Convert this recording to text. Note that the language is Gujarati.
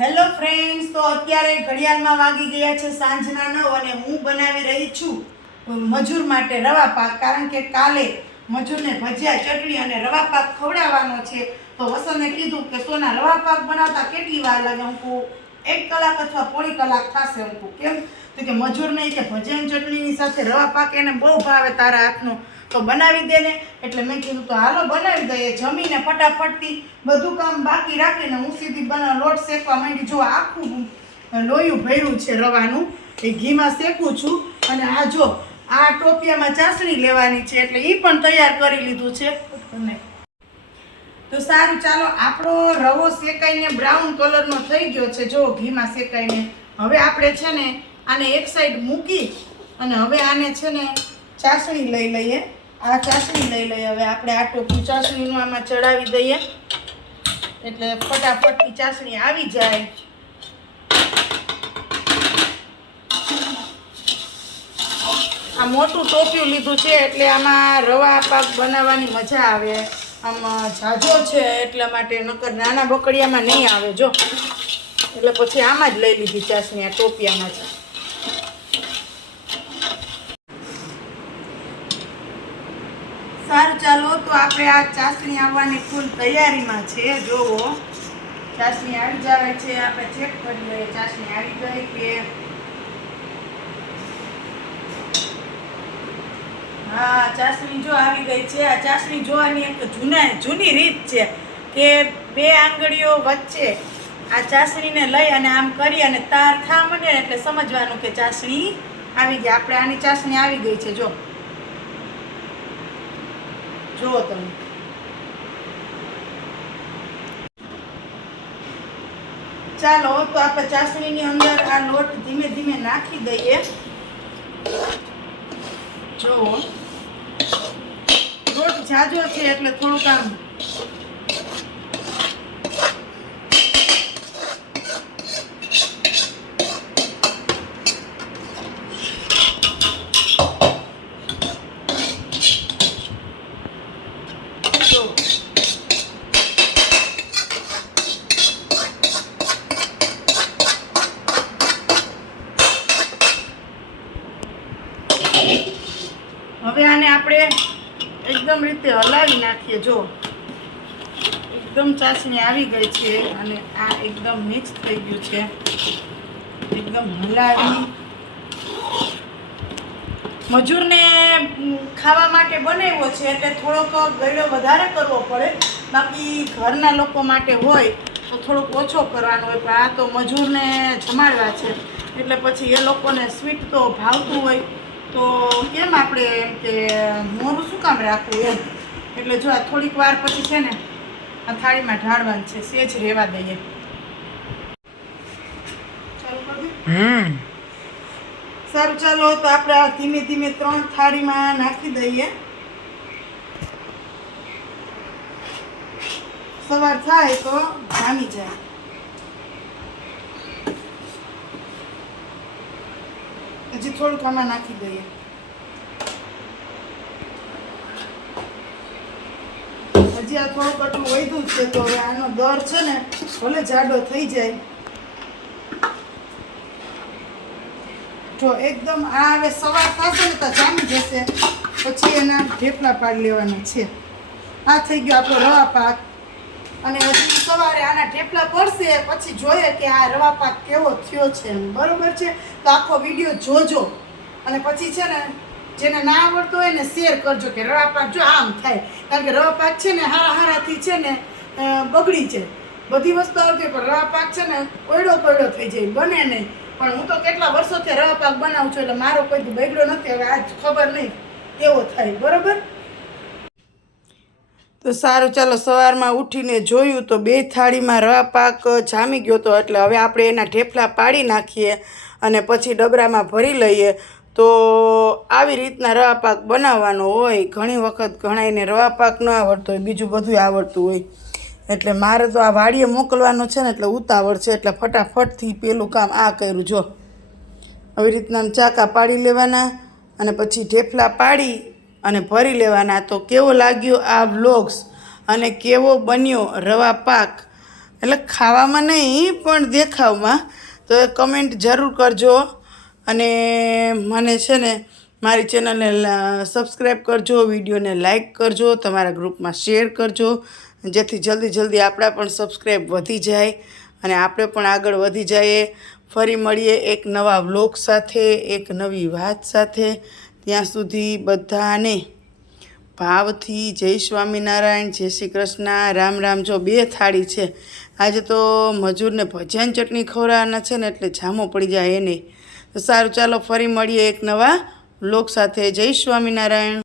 હેલો ફ્રેન્ડ્સ તો અત્યારે ઘડિયાળમાં વાગી ગયા છે સાંજના નવ અને હું બનાવી રહી છું મજૂર માટે રવા પાક. કારણ કે કાલે મજૂરને ભજીયા, ચટણી અને રવા પાક ખવડાવવાનો છે. તો વસંતને કીધું કે સોના રવા પાક બનાવતા કેટલી વાર લાગે? હું એક કલાક અથવા પોણી કલાક થશે, હું કેમ? તો કે મજૂર નહીં કે ભજીયાની ચટણીની સાથે રવા પાક એને બહુ ભાવે તારા હાથનો. તો બનાવી દે ને. એટલે મેં કીધું તો હાલો બનાવી દઈએ. જમીને ફટાફટથી બધું કામ બાકી રાખીને હું સીધી બના લોટ શેકવા માંડી. જો આખું લોયું ભર્યું છે રવાનું. એ ઘીમાં શેકું છું. અને આ જો, આ ટોપિયામાં ચાસણી લેવાની છે. એટલે એ પણ તૈયાર કરી લીધું છે. તો સારું, ચાલો. આપણો રવો શેકાઈને બ્રાઉન કલરનો થઈ ગયો છે. જો, ઘીમાં શેકાઈને. હવે આપણે છે ને આને એક સાઈડ મૂકી અને હવે આને છે ને ચાસણી લઈ લઈએ. આ ચાસણી લઈ લઈએ. હવે આપણે આ ટોપી ચાસણીનું આમાં ચડાવી દઈએ. એટલે ફટાફટથી ચાસણી આવી જાય. આ મોટું ટોપિયું લીધું છે એટલે આમાં રવા પાક બનાવવાની મજા આવે. આમાં ઝાઝો છે એટલા માટે નકર નાના બકડિયામાં નહીં આવે, જો. એટલે પછી આમાં જ લઈ લીધી ચાસણી આ ટોપિયામાં જ. સારું ચાલો, તો આપણે આ ચાસણી આવવાની ફૂલ તૈયારીમાં છે, જોવો. ચાસણી આવી જાય છે, આપણે ચેક કરી લઈએ, ચાસણી આવી ગઈ કે હા, ચાસણી જો આવી ગઈ છે. આ ચાસણી જોવાની એક જૂના, જૂની રીત છે કે બે આંગળીઓ વચ્ચે આ ચાસણીને લઈ અને આમ કરી અને તાર થા મને એટલે સમજવાનું કે ચાસણી આવી ગઈ. આપણે આની ચાસણી આવી ગઈ છે, જો. જુઓ તમે. ચાલો તો આપણે ચાસણીની અંદર આ લોટ ધીમે ધીમે નાખી દઈએ. જુઓ લોટ જાજો છે એટલે થોડુંક આમ હવે આને આપણે એકદમ રીતે હલાવી નાખીએ. જો, એકદમ ચાસણી આવી ગઈ છે અને આ એકદમ મિક્સ થઈ ગયું છે. એકદમ હલાવી. મજૂરને ખાવા માટે બનાવ્યો છે એટલે થોડોક ગળ્યો વધારે કરવો પડે. બાકી ઘરના લોકો માટે હોય તો થોડોક ઓછો કરવાનો હોય, પણ આ તો મજૂરને જમાડવા છે. એટલે પછી એ લોકોને સ્વીટ તો ભાવતું હોય. તો કેમ આપણે એમ કે મોરું શું કામ રાખવું એમ? એટલે જો આ થોડીક વાર પછી છે ને આ થાળીમાં ઢાળવાનું છે સેજ રહેવા દઈએ. ચાલુ હમ. સારું ચાલો તો આપણે આ ધીમે ધીમે ત્રણ થાળીમાં નાખી દઈએ. સવાર થાય તો જામી જાય. હજી થોડુંક આમાં નાખી દઈએ. હજી આ થોડુંક આટલું વધ્યું છે તો હવે આનો દર છે ને ભલે જાડો થઈ જાય. જો એકદમ આ હવે સવાર થશે ને તો જામી જશે. પછી એના ઢેફલા પાડી લેવાના છે. આ થઈ ગયો આપણો રવા પાક. અને હજી સવારે આના ઢેફલા પડશે પછી જોઈએ કે આ રવા પાક કેવો થયો છે એમ. બરોબર છે? તો આખો વીડિયો જોજો. અને પછી છે ને, જેને ના આવડતો હોય ને શેર કરજો કે રવા પાક જો આમ થાય. કારણ કે રવા પાક છે ને હારા હારાથી છે ને બગડી છે બધી વસ્તુ આવતી પણ રવા પાક છે ને ઓયડો કોયડો થઈ જાય. બને નહીં. પણ હું તો કેટલા વર્ષોથી રવા પાક બનાવું છું એટલે મારો કોઈ બગડ્યો નથી. હવે આજ ખબર નહીં એવો થાય. બરોબર? તો સારું, ચાલો સવારમાં ઉઠીને જોયું તો બે થાળીમાં રવા પાક જામી ગયો હતો એટલે હવે આપણે એના ઢેફલા પાડી નાખીએ અને પછી ડબરામાં ભરી લઈએ. તો આવી રીતના રવા પાક બનાવવાનો હોય, ઘણી વખત ઘણાઈને રવા પાક ન આવડતો હોય, બીજું બધું આવડતું હોય. એટલે મારે તો આ વાડીએ મોકલવાનો છે ને એટલે ઉતાવળ છે, એટલે ફટાફટથી પેલું કામ આ કર્યું. જો, આવી રીતના ચાકા પાડી લેવાના અને પછી ઢેફલા પાડી અને ભરી લેવાના. તો કેવો લાગ્યો આ વ્લોગ્સ? અને કેવો બન્યો રવા પાક? એટલે ખાવામાં નહીં, પણ દેખાવમાં. તો કમેન્ટ જરૂર કરજો. અને મને છે ને, મારી ચેનલને સબસ્ક્રાઈબ કરજો, વિડીયોને લાઇક કરજો, તમારા ગ્રુપમાં શેર કરજો, જેથી જલ્દી જલ્દી આપણા પણ સબસ્ક્રાઈબ વધી જાય અને આપણે પણ આગળ વધી જઈએ. ફરી મળીએ એક નવા વ્લોગ સાથે, એક નવી વાત સાથે. ત્યાં સુધી બધાને ભાવથી જય સ્વામિનારાયણ, જય શ્રી કૃષ્ણ, રામ રામ. જો બે થાળી છે, આજે તો મજૂરને ભજન ચટણી ખવડાવવાના છે ને, એટલે જામો પડી જાય એને. તો સારું, ચાલો ફરી મળીએ એક નવા લોક સાથે. જય સ્વામિનારાયણ.